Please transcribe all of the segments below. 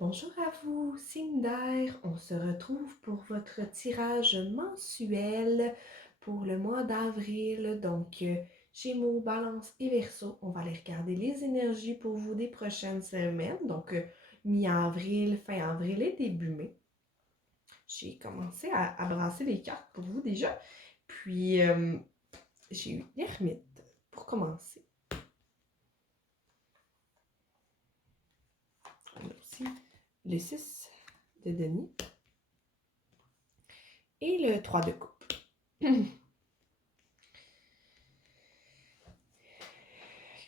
Bonjour à vous, signe d'air. On se retrouve pour votre tirage mensuel pour le mois d'avril. Donc, Gémeaux, Balance et Verseau. On va aller regarder les énergies pour vous des prochaines semaines. Donc, mi-avril, fin avril et début mai. J'ai commencé à brasser les cartes pour vous déjà. Puis, j'ai eu l'ermite pour commencer. On a aussi le 6 de Denis et le 3 de coupe.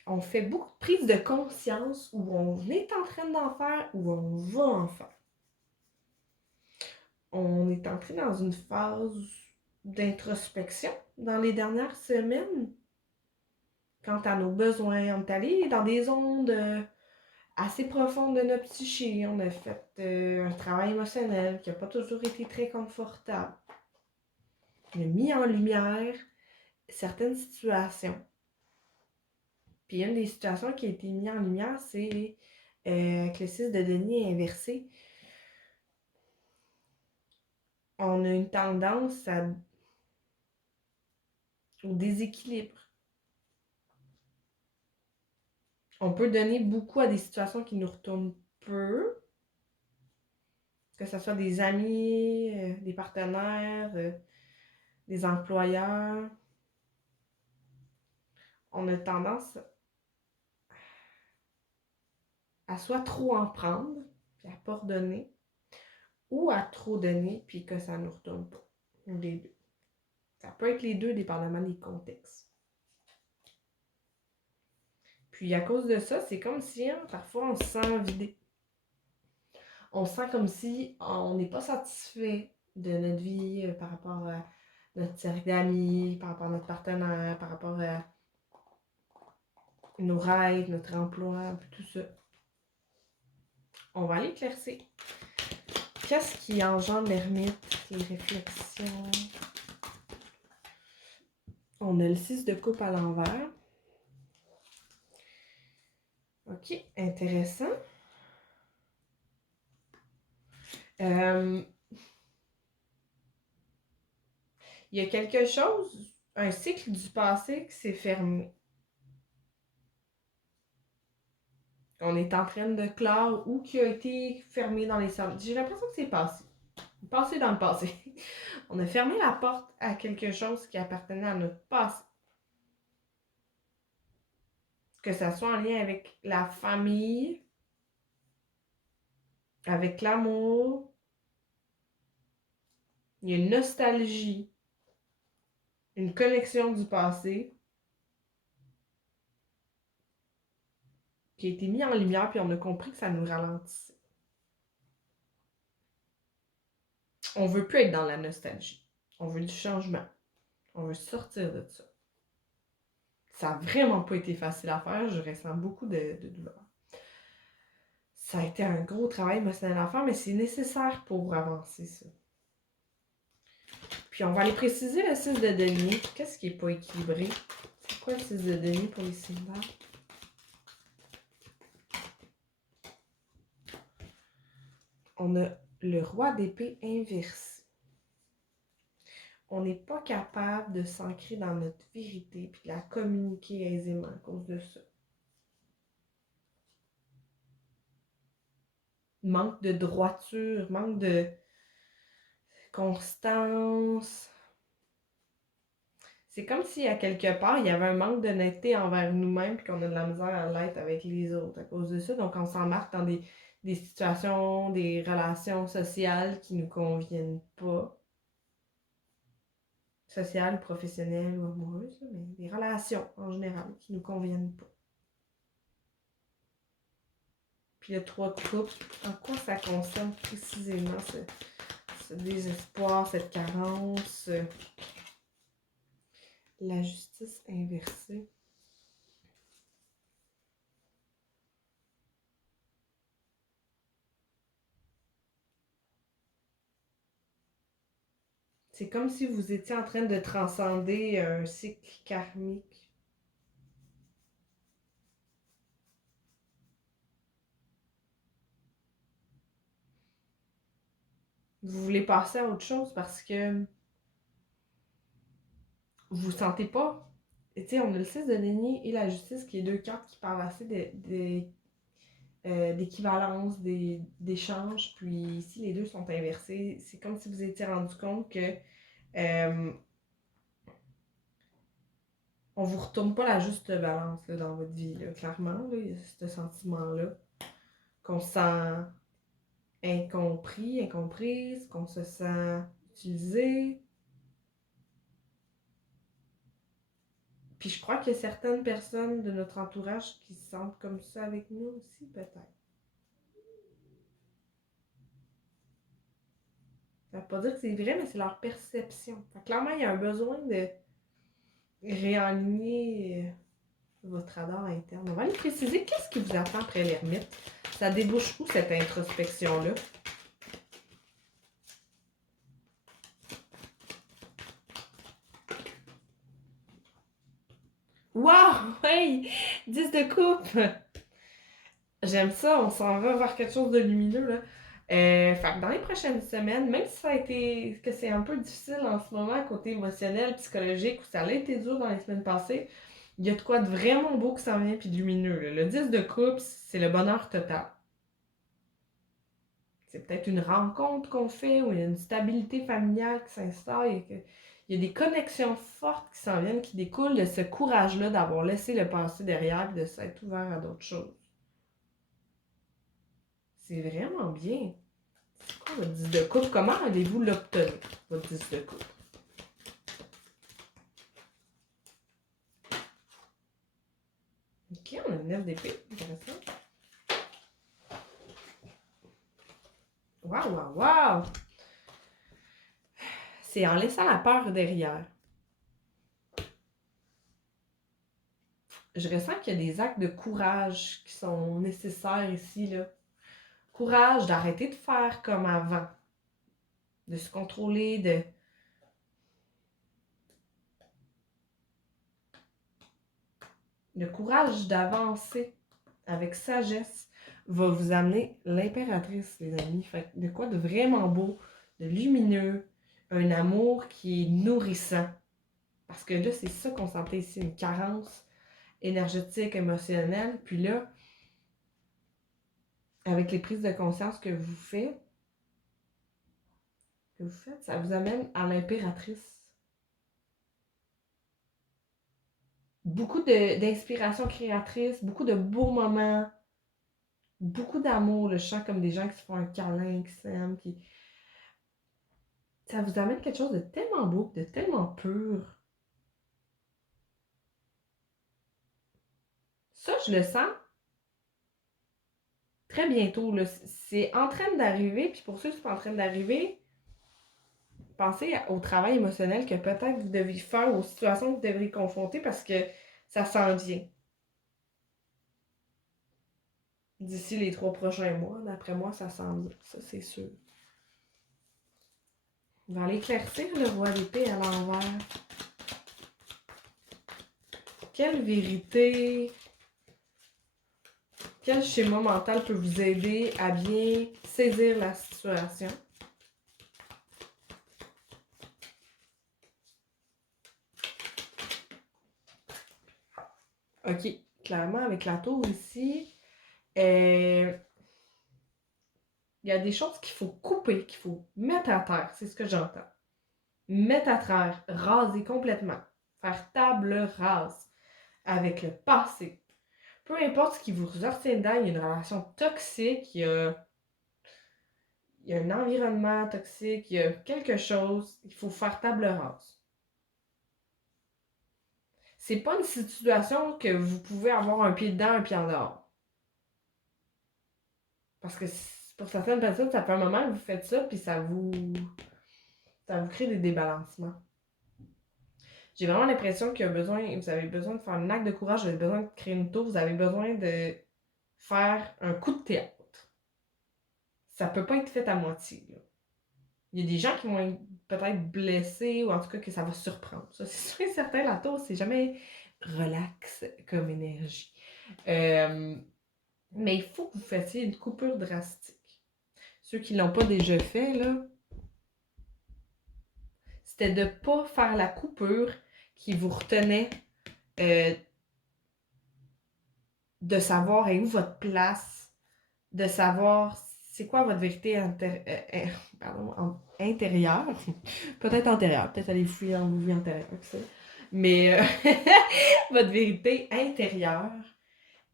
On fait beaucoup de prises de conscience où on est en train d'en faire ou on va en faire. On est entré dans une phase d'introspection dans les dernières semaines. Quant à nos besoins, on est allé dans des ondes assez profondes de notre psyché. On a fait un travail émotionnel qui n'a pas toujours été très confortable. On a mis en lumière certaines situations. Puis une des situations qui a été mise en lumière, c'est avec le 6 de Denis inversé. On a une tendance au déséquilibre. On peut donner beaucoup à des situations qui nous retournent peu, que ce soit des amis, des partenaires, des employeurs. On a tendance à soit trop en prendre, puis à pas redonner, ou à trop donner, puis que ça nous retourne pas. Ou les deux. Ça peut être les deux, dépendamment des contextes. Puis à cause de ça, c'est comme si parfois on se sent vidé. On se sent comme si on n'est pas satisfait de notre vie par rapport à notre cercle d'amis, par rapport à notre partenaire, par rapport à nos rêves, notre emploi, tout ça. On va aller éclaircir. Qu'est-ce qui engendre l'ermite, les réflexions? On a le 6 de coupe à l'envers. Ok, intéressant. Il y a quelque chose, un cycle du passé qui s'est fermé. On est en train de clore ou qui a été fermé dans les salles. J'ai l'impression que c'est passé. Passé dans le passé. On a fermé la porte à quelque chose qui appartenait à notre passé. Que ça soit en lien avec la famille, avec l'amour. Il y a une nostalgie, une connexion du passé qui a été mise en lumière, puis on a compris que ça nous ralentissait. On veut plus être dans la nostalgie. On veut du changement. On veut sortir de ça. Ça n'a vraiment pas été facile à faire. Je ressens beaucoup de douleur. Ça a été un gros travail émotionnel à faire, mais c'est nécessaire pour avancer ça. Puis on va aller préciser le 6 de denier. Qu'est-ce qui n'est pas équilibré? C'est quoi le 6 de denier pour les signes d'air? On a le roi d'épée inversé. On n'est pas capable de s'ancrer dans notre vérité puis de la communiquer aisément à cause de ça. Manque de droiture, manque de constance. C'est comme si à quelque part, il y avait un manque d'honnêteté envers nous-mêmes puis qu'on a de la misère à l'être avec les autres à cause de ça. Donc on s'embarque dans des situations, des relations sociales qui nous conviennent pas. Sociales, professionnelles ou amoureuses, mais des relations en général qui nous conviennent pas. Puis le 3 de coupe, en quoi ça concerne précisément ce désespoir, cette carence, la justice inversée? C'est comme si vous étiez en train de transcender un cycle karmique. Vous voulez passer à autre chose parce que vous vous sentez pas. Tu sais, on a le 6 de denier et la justice qui est deux cartes qui parlent assez d'équivalence, d'échange. Puis ici, les deux sont inversés. C'est comme si vous étiez rendu compte que on vous retourne pas la juste balance là, dans votre vie. Là. Clairement, là, il y a ce sentiment-là qu'on se sent incompris, incomprise, qu'on se sent utilisé. Puis je crois qu'il y a certaines personnes de notre entourage qui se sentent comme ça avec nous aussi, peut-être. Ça veut pas dire que c'est vrai, mais c'est leur perception. Fait que clairement, il y a un besoin de réaligner votre radar interne. On va aller préciser qu'est-ce qui vous attend après l'ermite. Ça débouche où cette introspection-là? Wow! Hey! 10 de coupe! J'aime ça, on s'en va vers quelque chose de lumineux, là. Fait que dans les prochaines semaines, même si ça a été, que c'est un peu difficile en ce moment, côté émotionnel, psychologique, ou ça a été dur dans les semaines passées, il y a de quoi de vraiment beau qui s'en vient puis de lumineux, là. Le 10 de coupe, c'est le bonheur total. C'est peut-être une rencontre qu'on fait, ou il y a une stabilité familiale qui s'installe, il y a des connexions fortes qui s'en viennent, qui découlent de ce courage-là d'avoir laissé le passé derrière et de s'être ouvert à d'autres choses. C'est vraiment bien. C'est quoi votre 10 de coupe? Comment allez-vous l'obtenir, votre 10 de coupe? Ok, on a le 9 d'épée. Intéressant. Waouh, waouh, waouh! C'est en laissant la peur derrière. Je ressens qu'il y a des actes de courage qui sont nécessaires ici, là. Courage d'arrêter de faire comme avant. De se contrôler, de... Le courage d'avancer avec sagesse va vous amener l'impératrice, les amis. Fait que de quoi de vraiment beau, de lumineux, un amour qui est nourrissant. Parce que là, c'est ça qu'on sentait ici, une carence énergétique, émotionnelle. Puis là, avec les prises de conscience que vous faites, ça vous amène à l'impératrice. Beaucoup d'inspiration créatrice, beaucoup de beaux moments, beaucoup d'amour. Je sens comme des gens qui se font un câlin, qui s'aiment, qui... Ça vous amène quelque chose de tellement beau, de tellement pur. Ça, je le sens très bientôt. Là. C'est en train d'arriver, puis pour ceux qui sont en train d'arriver, pensez au travail émotionnel que peut-être vous devez faire, aux situations que vous devriez confronter parce que ça s'en vient. D'ici les 3 prochains mois, d'après moi, ça s'en vient. Ça, c'est sûr. On va aller éclaircir le roi d'épée à l'envers. Quelle vérité, quel schéma mental peut vous aider à bien saisir la situation? OK, clairement, avec la tour ici, il y a des choses qu'il faut couper, qu'il faut mettre à terre. C'est ce que j'entends. Mettre à terre, raser complètement. Faire table rase avec le passé. Peu importe ce qui vous retient dedans, il y a une relation toxique, il y a un environnement toxique, il y a quelque chose, il faut faire table rase. C'est pas une situation que vous pouvez avoir un pied dedans, un pied en dehors. Parce que pour certaines personnes, ça fait un moment que vous faites ça, puis ça vous crée des débalancements. J'ai vraiment l'impression qu'il y a besoin, vous avez besoin de faire un acte de courage, vous avez besoin de créer une tour, vous avez besoin de faire un coup de théâtre. Ça peut pas être fait à moitié. Là. Il y a des gens qui vont être peut-être blessés ou en tout cas que ça va surprendre. Ça, c'est sûr et certain, la tour, c'est jamais relax comme énergie. Mais il faut que vous fassiez une coupure drastique. Ceux qui ne l'ont pas déjà fait, là, c'était de ne pas faire la coupure qui vous retenait de savoir où votre place, de savoir c'est quoi votre vérité intérieure. Peut-être antérieure, peut-être aller fouiller dans vos vies antérieures, mais votre vérité intérieure.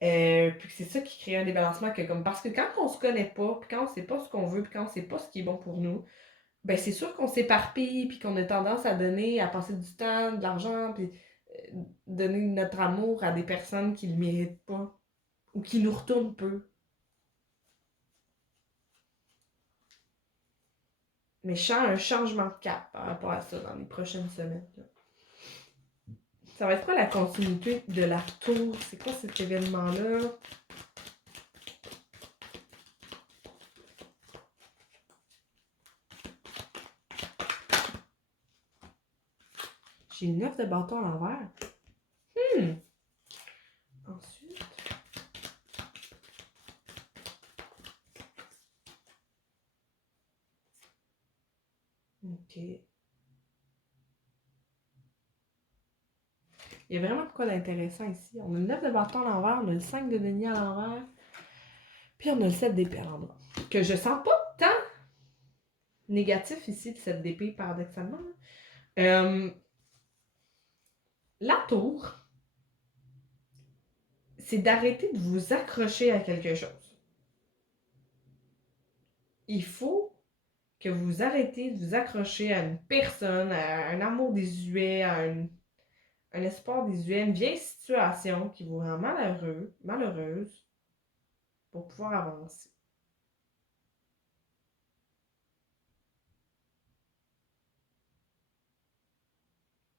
Puis que c'est ça qui crée un débalancement que comme parce que quand on se connaît pas, puis quand on sait pas ce qu'on veut, puis quand on sait pas ce qui est bon pour nous, ben c'est sûr qu'on s'éparpille, puis qu'on a tendance à donner, à passer du temps, de l'argent, puis donner notre amour à des personnes qui le méritent pas ou qui nous retournent peu. Mais je sens un changement de cap par rapport à ça dans les prochaines semaines. Là. Ça va être quoi la continuité de la tour? C'est quoi cet événement-là? J'ai une 9 de bâton à l'envers. Ensuite. OK. Il y a vraiment de quoi d'intéressant ici. On a le 9 de bâton à l'envers, on a le 5 de denier à l'envers, puis on a le 7 d'épée à l'endroit. Que je sens pas tant négatif ici, le 7 d'épée, paradoxalement. La tour, c'est d'arrêter de vous accrocher à quelque chose. Il faut que vous arrêtez de vous accrocher à une personne, à un amour désuet, à un espoir désuet, une vieille situation qui vous rend malheureux, malheureuse, pour pouvoir avancer.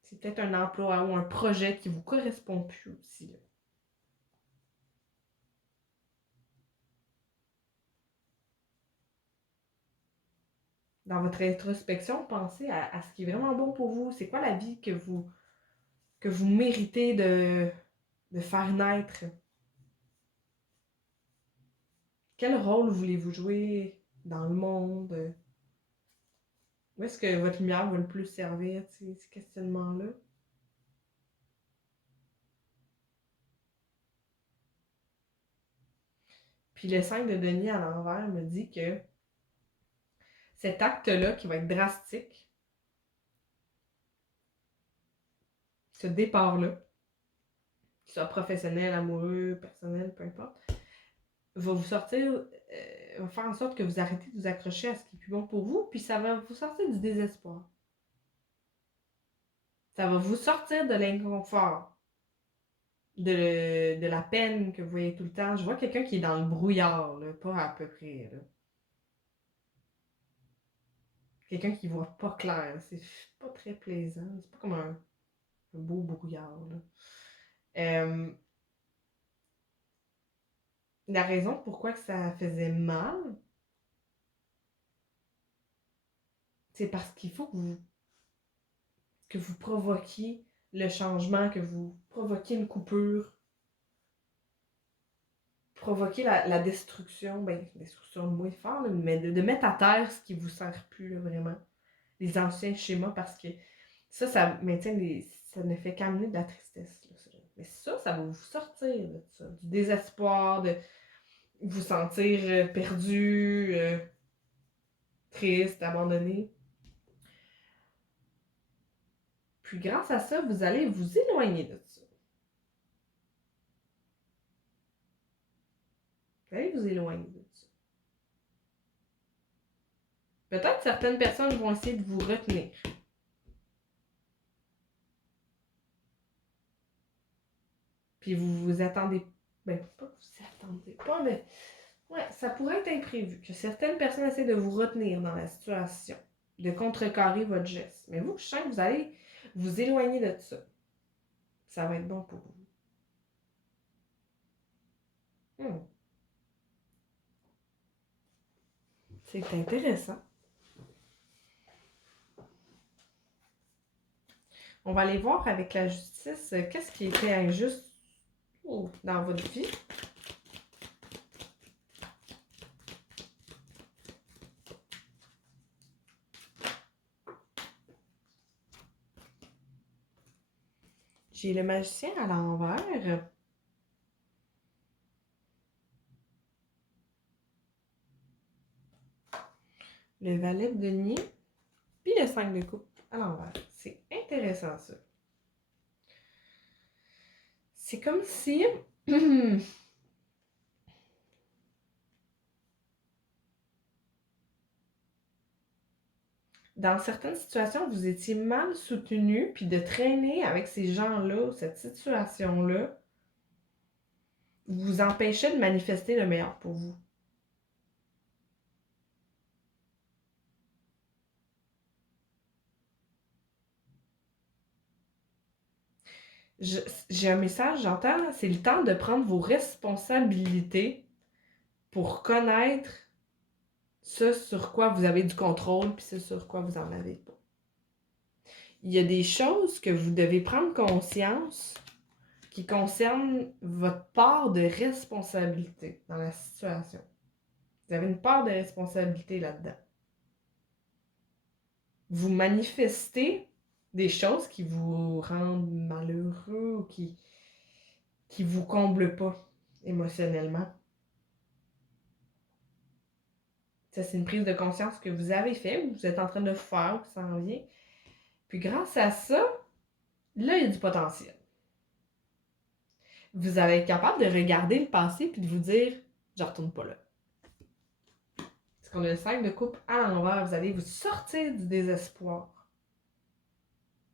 C'est peut-être un emploi ou un projet qui ne vous correspond plus aussi. Là. Dans votre introspection, pensez à ce qui est vraiment bon pour vous. C'est quoi la vie que vous méritez de faire naître? Quel rôle voulez-vous jouer dans le monde? Où est-ce que votre lumière va le plus servir, ces questionnements-là? Puis le 5 de denier à l'envers me dit que cet acte-là, qui va être drastique, ce départ-là, qu'il soit professionnel, amoureux, personnel, peu importe, va vous sortir, va faire en sorte que vous arrêtez de vous accrocher à ce qui est plus bon pour vous, puis ça va vous sortir du désespoir. Ça va vous sortir de l'inconfort, de la peine que vous voyez tout le temps. Je vois quelqu'un qui est dans le brouillard, là, pas à peu près. Là. Quelqu'un qui voit pas clair. C'est pas très plaisant. C'est pas comme un beau brouillard. Là. La raison pourquoi que ça faisait mal, c'est parce qu'il faut que vous provoquiez le changement, que vous provoquiez une coupure, provoquer la destruction, destruction de moins fort, là, mais de mettre à terre ce qui vous sert plus, là, vraiment. Les anciens schémas, parce que ça maintient ça ne fait qu'amener de la tristesse. Là, ça. Mais ça va vous sortir de ça, du désespoir, de vous sentir perdu, triste, abandonné. Puis grâce à ça, vous allez vous éloigner de ça. Vous allez vous éloigner de ça. Peut-être certaines personnes vont essayer de vous retenir. Puis vous vous attendez. Ben, pas que vous attendez pas, mais. Ouais, ça pourrait être imprévu. Que certaines personnes essaient de vous retenir dans la situation. De contrecarrer votre geste. Mais vous, je sens que vous allez vous éloigner de ça. Ça va être bon pour vous. C'est intéressant. On va aller voir avec la justice qu'est-ce qui était injuste dans votre vie. J'ai le magicien à l'envers. Le valet de denier. Puis le 5 de coupe à l'envers. C'est intéressant, ça. C'est comme si... dans certaines situations, vous étiez mal soutenu, puis de traîner avec ces gens-là, cette situation-là, vous empêchait de manifester le meilleur pour vous. J'ai un message, j'entends, c'est le temps de prendre vos responsabilités pour connaître ce sur quoi vous avez du contrôle, puis ce sur quoi vous en avez pas. Il y a des choses que vous devez prendre conscience qui concernent votre part de responsabilité dans la situation. Vous avez une part de responsabilité là-dedans. Vous manifestez des choses qui vous rendent malheureux ou qui vous comblent pas émotionnellement. Ça, c'est une prise de conscience que vous avez fait ou que vous êtes en train de faire ou qui s'en vient. Puis grâce à ça, là, il y a du potentiel. Vous allez être capable de regarder le passé puis de vous dire « je retourne pas là ». Parce qu'on a le 5 de coupe à l'envers, vous allez vous sortir du désespoir.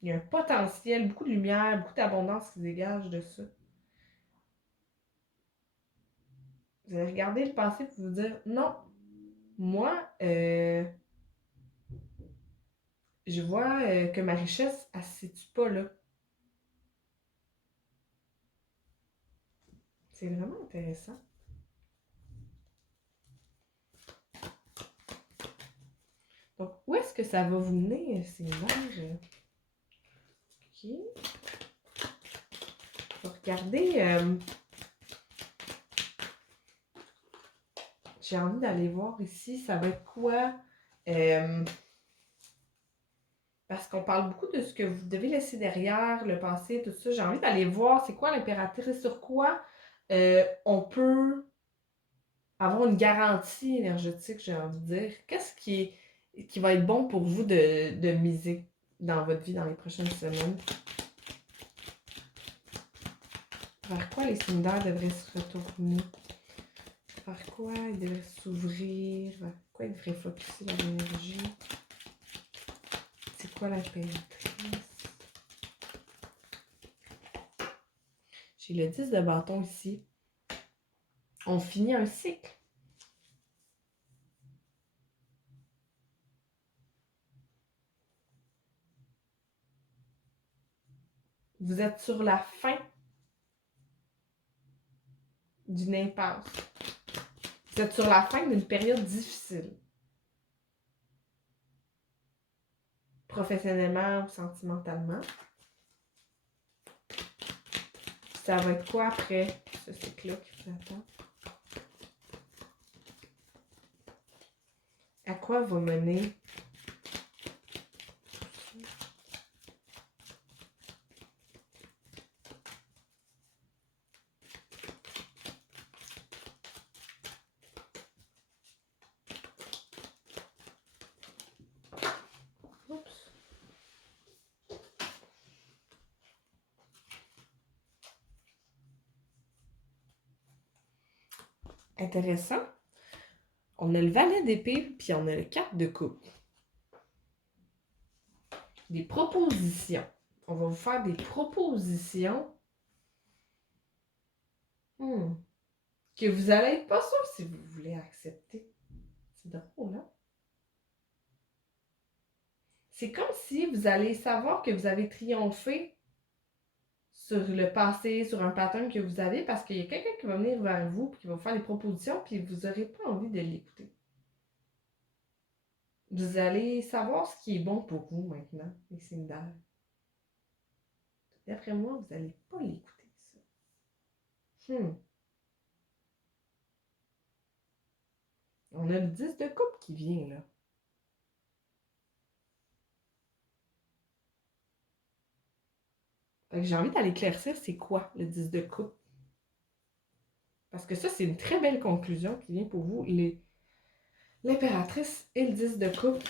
Il y a un potentiel, beaucoup de lumière, beaucoup d'abondance qui se dégage de ça. Vous allez regarder le passé et vous dire « non, moi, je vois que ma richesse, elle ne se situe pas là. » C'est vraiment intéressant. Donc, où est-ce que ça va vous mener, ces images? Ok. Je vais regarder. J'ai envie d'aller voir ici, ça va être quoi? Parce qu'on parle beaucoup de ce que vous devez laisser derrière, le passé, tout ça. J'ai envie d'aller voir c'est quoi l'impératrice, sur quoi on peut avoir une garantie énergétique, j'ai envie de dire. Qu'est-ce qui va être bon pour vous de miser dans votre vie dans les prochaines semaines? Vers quoi les signes d'air devraient se retourner? Vers quoi ils devraient s'ouvrir? Vers quoi ils devraient focuser leur énergie? C'est quoi l'impératrice? J'ai le 10 de bâton ici. On finit un cycle. Vous êtes sur la fin d'une impasse. Vous êtes sur la fin d'une période difficile. Professionnellement ou sentimentalement. Ça va être quoi après ce cycle-là qui vous attend? À quoi va mener? Oups. Intéressant. On a le valet d'épée, puis on a le 4 de coupe. Des propositions. On va vous faire des propositions que vous allez être pas sûr si vous voulez accepter. C'est drôle, hein? C'est comme si vous allez savoir que vous avez triomphé sur le passé, sur un pattern que vous avez, parce qu'il y a quelqu'un qui va venir vers vous, puis qui va vous faire des propositions, puis vous n'aurez pas envie de l'écouter. Vous allez savoir ce qui est bon pour vous maintenant, les signes d'air. D'après moi, vous n'allez pas l'écouter, ça. On a le 10 de coupe qui vient, là. Fait que j'ai envie d'aller éclaircir c'est quoi le 10 de coupe. Parce que ça, c'est une très belle conclusion qui vient pour vous, l'impératrice et le 10 de coupe.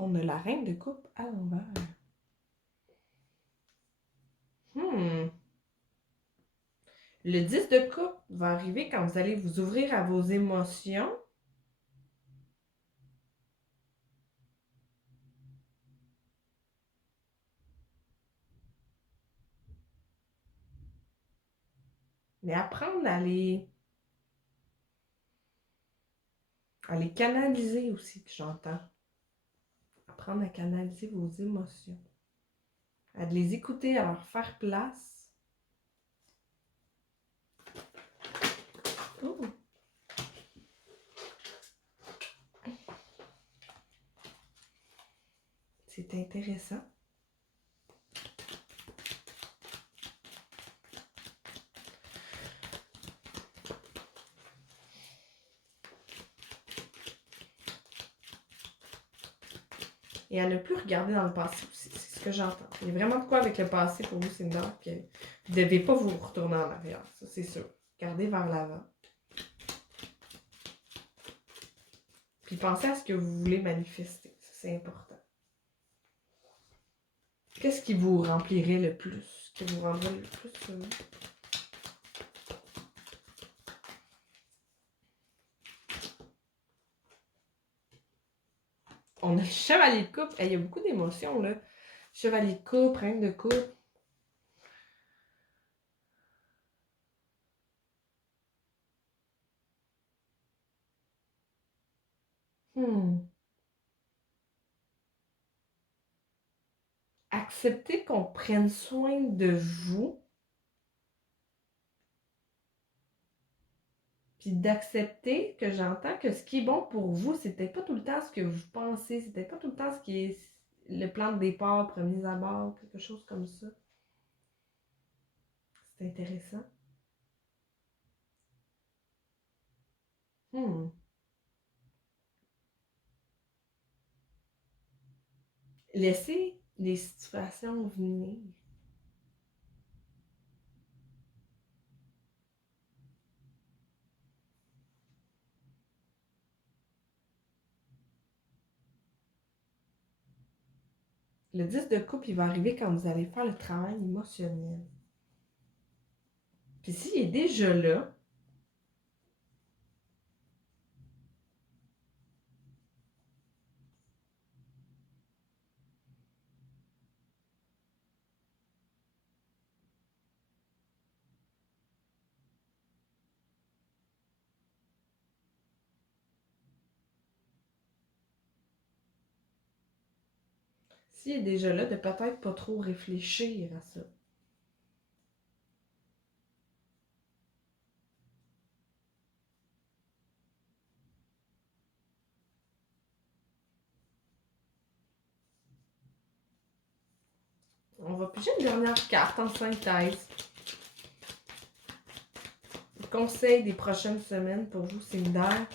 On a la reine de coupe à l'envers. Le 10 de coupe va arriver quand vous allez vous ouvrir à vos émotions. Mais apprendre à les canaliser aussi, que j'entends. Apprendre à canaliser vos émotions. À les écouter, à leur faire place. Oh. C'est intéressant. Et à ne plus regarder dans le passé aussi, c'est ce que j'entends. Il y a vraiment de quoi avec le passé pour vous, Cinder, que vous ne devez pas vous retourner en arrière, ça c'est sûr. Regardez vers l'avant. Puis pensez à ce que vous voulez manifester, ça c'est important. Qu'est-ce qui vous remplirait le plus? Qui vous rendrait le plus heureux? On a le chevalier de coupe. Il y a beaucoup d'émotions, là. Chevalier de coupe, reine de coupe. Accepter qu'on prenne soin de vous. Puis d'accepter que j'entends que ce qui est bon pour vous, c'est peut-être pas tout le temps ce que vous pensez. C'est peut-être pas tout le temps ce qui est le plan de départ, premier abord, quelque chose comme ça. C'est intéressant. Laissez les situations venir. Le 10 de coupe, il va arriver quand vous allez faire le travail émotionnel. Puis s'il est déjà là, de peut-être pas trop réfléchir à ça. On va piger une dernière carte en synthèse. Le conseil des prochaines semaines pour vous, Cinder,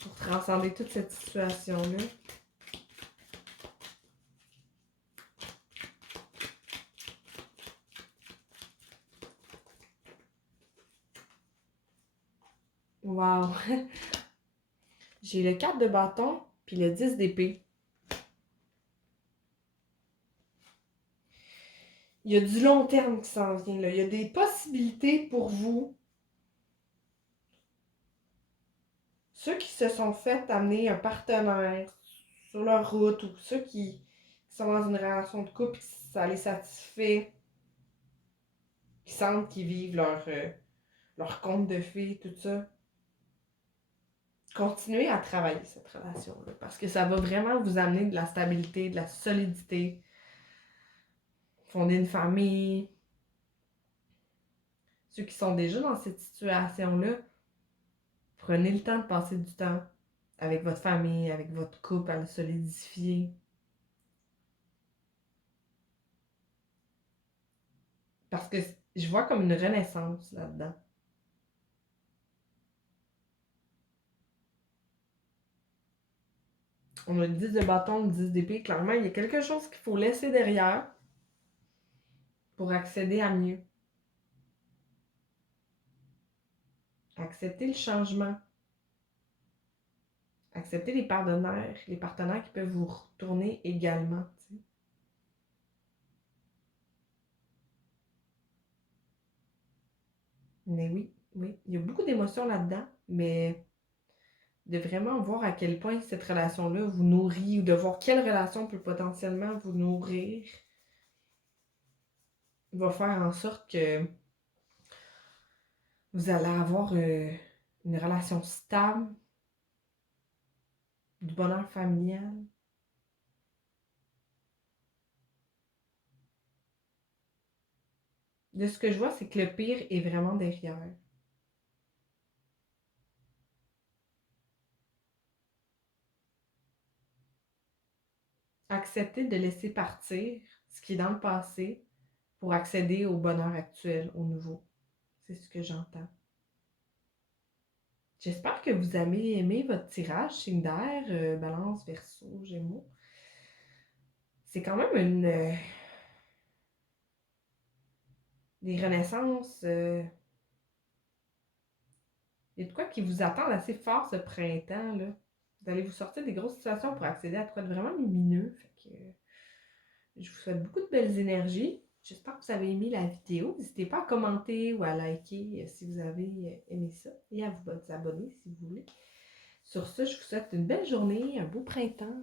pour transcender toute cette situation-là. Wow! J'ai le 4 de bâton, puis le 10 d'épée. Il y a du long terme qui s'en vient, là. Il y a des possibilités pour vous. Ceux qui se sont fait amener un partenaire sur leur route, ou ceux qui sont dans une relation de couple, ça les satisfait, qui sentent qu'ils vivent leur conte de fées, tout ça. Continuez à travailler cette relation-là, parce que ça va vraiment vous amener de la stabilité, de la solidité. Fonder une famille. Ceux qui sont déjà dans cette situation-là, Prenez le temps de passer du temps avec votre famille, avec votre couple, à le solidifier. Parce que je vois comme une renaissance là-dedans. On a 10 de bâton, 10 d'épée. Clairement, il y a quelque chose qu'il faut laisser derrière pour accéder à mieux. Accepter le changement. Accepter les partenaires qui peuvent vous retourner également. T'sais. Mais oui, oui, il y a beaucoup d'émotions là-dedans, mais de vraiment voir à quel point cette relation-là vous nourrit ou de voir quelle relation peut potentiellement vous nourrir va faire en sorte que vous allez avoir une relation stable, du bonheur familial. De ce que je vois, c'est que le pire est vraiment derrière. Accepter de laisser partir ce qui est dans le passé pour accéder au bonheur actuel, au nouveau. C'est ce que j'entends. J'espère que vous avez aimé votre tirage, signe d'air, balance, verso, gémeaux. C'est quand même des renaissances. Il y a de quoi qui vous attend assez fort ce printemps, là. Vous allez vous sortir des grosses situations pour accéder à quoi de vraiment lumineux. Fait que, je vous souhaite beaucoup de belles énergies. J'espère que vous avez aimé la vidéo. N'hésitez pas à commenter ou à liker si vous avez aimé ça et à vous abonner si vous voulez. Sur ce, je vous souhaite une belle journée, un beau printemps.